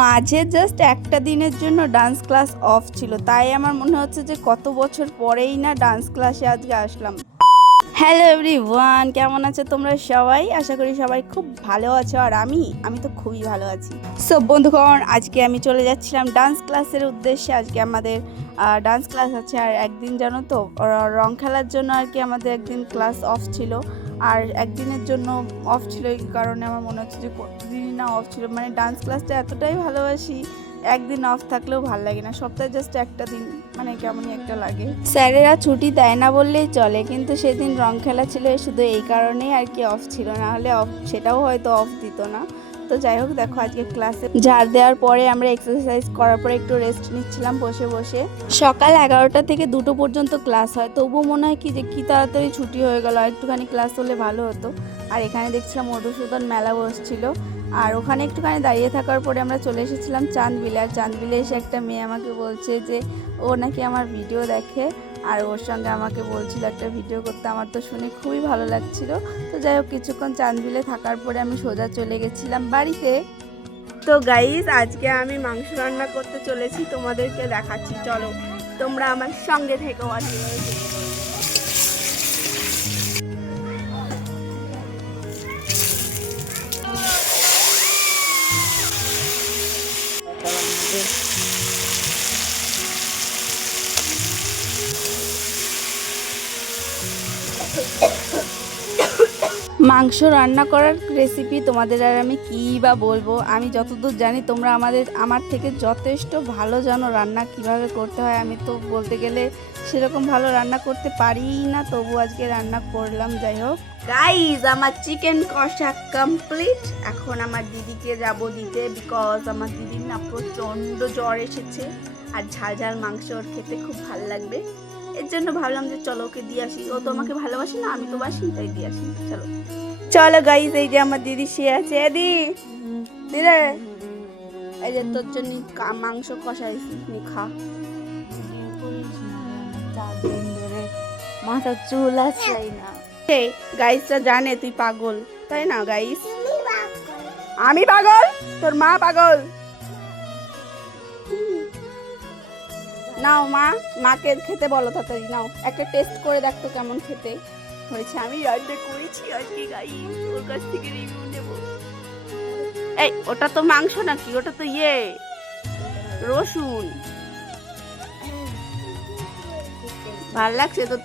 মাঝে জাস্ট একটা দিনের জন্য ডান্স ক্লাস অফ ছিল, তাই আমার মনে হচ্ছে যে কত বছর পরেই না ডান্স ক্লাসে আজকে আসলাম। হ্যালো এভরিওয়ান, কেমন আছো তোমরা সবাই? আশা করি সবাই খুব ভালো আছো, আর আমি তো খুবই ভালো আছি। সো বন্ধুগণ, আজকে আমি চলে যাচ্ছিলাম ডান্স ক্লাসের উদ্দেশ্যে। আজকে আমাদের ডান্স ক্লাস আছে, আর একদিন জানো তো রং খেলার জন্য আর কি আমাদের একদিন ক্লাস অফ ছিল, আর একদিনের জন্য অফ ছিল। এই কারণে আমার মনে হচ্ছে যে কতদিনই না অফ ছিল। মানে ডান্স ক্লাসটা এতটাই ভালোবাসি, একদিন অফ থাকলেও ভালো লাগে না, সপ্তাহে জাস্ট একটা দিন মানে কেমনই একটা লাগে। স্যারেরা ছুটি দেয় না বললেই চলে, কিন্তু সেদিন রং খেলা ছিল শুধু এই কারণেই আর কি অফ ছিল, না হলে অফ সেটাও হয়তো অফ দিত না। তো যাই হোক, দেখো আজকে ক্লাসে ঝাড় দেওয়ার পরে আমরা এক্সারসাইজ করার পরে একটু রেস্ট নিচ্ছিলাম বসে বসে। সকাল 11টা থেকে 2টো পর্যন্ত ক্লাস হয়, তবুও মনে হয় কি যে কি তাড়াতাড়ি ছুটি হয়ে গেল, একটুখানি ক্লাস হলে ভালো হতো। আর এখানে দেখছিলাম মধুসূদন মেলা বসছিল, আর ওখানে একটুখানি দাঁড়িয়ে থাকার পরে আমরা চলে এসেছিলাম চাঁদবিলে। আর চাঁদবিলে এসে একটা মেয়ে আমাকে বলছে যে ও নাকি আমার ভিডিও দেখে, আর ওর সঙ্গে আমাকে বলছিল একটা ভিডিও করতে। আমার তো শুনে খুবই ভালো লাগছিল। তো যাই হোক, কিছুক্ষণ চাঁদবিলে থাকার পরে আমি সোজা চলে গেছিলাম বাড়িতে। তো গাইস, আজকে আমি মাংস রান্না করতে চলেছি, তোমাদেরকে দেখাচ্ছি, চলো তোমরা আমার সঙ্গে থেকো। মাংস রান্না করার রেসিপি তোমাদের আর আমি কী বা বলবো। আমি যতদূর জানি তোমরা আমার থেকে যথেষ্ট ভালো জানো রান্না কিভাবে করতে হয়। আমি তো বলতে গেলে সেরকম ভালো রান্না করতে পারিই না, তবু আজকে রান্না করলাম। যাই হোক গাইজ, আমার চিকেন কষা কমপ্লিট। এখন আমার দিদিকে যাব দিতে, বিকজ আমার দিদির না প্রচণ্ড জ্বর এসেছে, আর ঝাল ঝাল মাংস ওর খেতে খুব ভালো লাগবে। এর জন্য ভাবলাম যে চলো ওকে দিয়ে আসি। ও তো আমাকে ভালোবাসে না, আমি তো বাসি, তাই দিয়ে আসি। চলো চলো গাইজ, এই যে আমার দিদি শুয়ে আছে। দিদি দিদি, এই যে তোর জন্য মাংস কষাইছি, নি খা। মাথা চুল আসলাই না। গাইজটা জানে তুই পাগল, তাই না গাইজ? আমি পাগল, তোর মা পাগল। নাও মাকে খেতে বলো তাড়াতাড়ি, নাও একটা টেস্ট করে দেখ তো কেমন খেতে হয়েছে। আমি রান্না করেছি আজকে গাইস, ওর কাছ থেকে রিভিউ নেব। এই ওটা তো মাংস নাকি? ওটা তো রসুন। ভাল লাগছে তো?